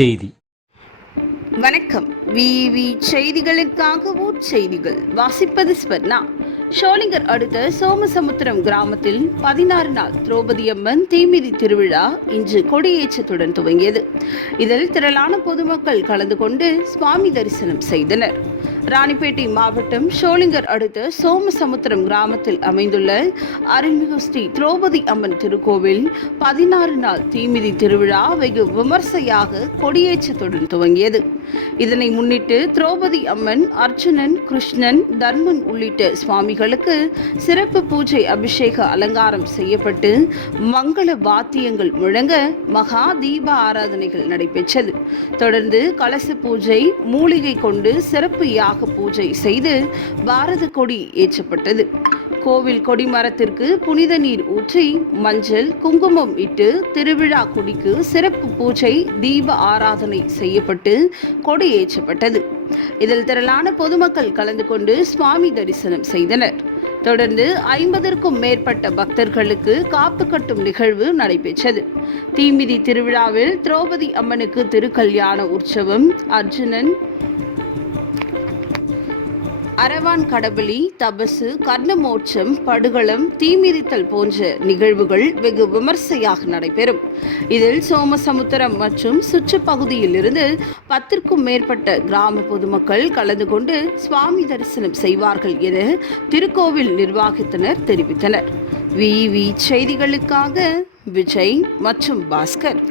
செய்தி. வணக்கம். விவி செய்திகளுக்காக செய்திகள் வாசிப்பது ஸ்வர்ணா. ஷோலிங்கர் அடுத்த சோமசமுத்திரம் கிராமத்தில் 16 நாள் திரௌபதி அம்மன் தீமிதி திருவிழா இன்று கொடியேற்றத்துடன் துவங்கியது. இதில் திரளான பொதுமக்கள் கலந்து கொண்டு சுவாமி தரிசனம் செய்தனர். ராணிப்பேட்டை மாவட்டம் ஷோலிங்கர் அடுத்த சோமசமுத்திரம் கிராமத்தில் அமைந்துள்ள அருள்மிகு ஸ்ரீ திரௌபதி அம்மன் திருக்கோவில் 16 நாள் தீமிதி திருவிழா வெகு விமர்சையாக கொடியேற்றத்துடன் துவங்கியது. இதனை முன்னிட்டு திரௌபதி அம்மன், அர்ஜுனன், கிருஷ்ணன், தர்மன் உள்ளிட்ட சுவாமிகளுக்கு சிறப்பு பூஜை, அபிஷேக அலங்காரம் செய்யப்பட்டு மங்கள வாத்தியங்கள் முழங்க மகா தீப ஆராதனைகள் நடைபெற்றது. தொடர்ந்து கலச பூஜை, மூலிகை கொண்டு சிறப்பு யாக பூஜை செய்து பாரத கொடி ஏற்றப்பட்டது. கோவில் கொடிமரத்திற்கு புனித நீர் ஊற்றி மஞ்சள், குங்குமம் இட்டு திருவிழா கொடிக்கு சிறப்பு பூஜை, தீப ஆராதனை செய்யப்பட்டு கொடி ஏற்றப்பட்டது. இதில் திரளான பொதுமக்கள் கலந்து கொண்டு சுவாமி தரிசனம் செய்தனர். தொடர்ந்து 50க்கும் மேற்பட்ட பக்தர்களுக்கு காப்பு கட்டும் நிகழ்வு நடைபெற்றது. தீமிதி திருவிழாவில் திரௌபதி அம்மனுக்கு திருக்கல்யாண உற்சவம், அர்ஜுனன், அரவான் கடபலி, தபசு, கர்ணமோட்சம், படுகளம், தீமிதித்தல் போன்ற நிகழ்வுகள் வெகு விமர்சையாக நடைபெறும். இதில் சோமசமுத்திரம் மற்றும் சுற்றுப்பகுதியில் இருந்து 10க்கும் மேற்பட்ட கிராம பொதுமக்கள் கலந்து கொண்டு சுவாமி தரிசனம் செய்வார்கள் என திருக்கோவில் நிர்வாகத்தினர் தெரிவித்தனர். விவி செய்திகளுக்காக விஜய் மற்றும் பாஸ்கர்.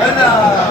Hello.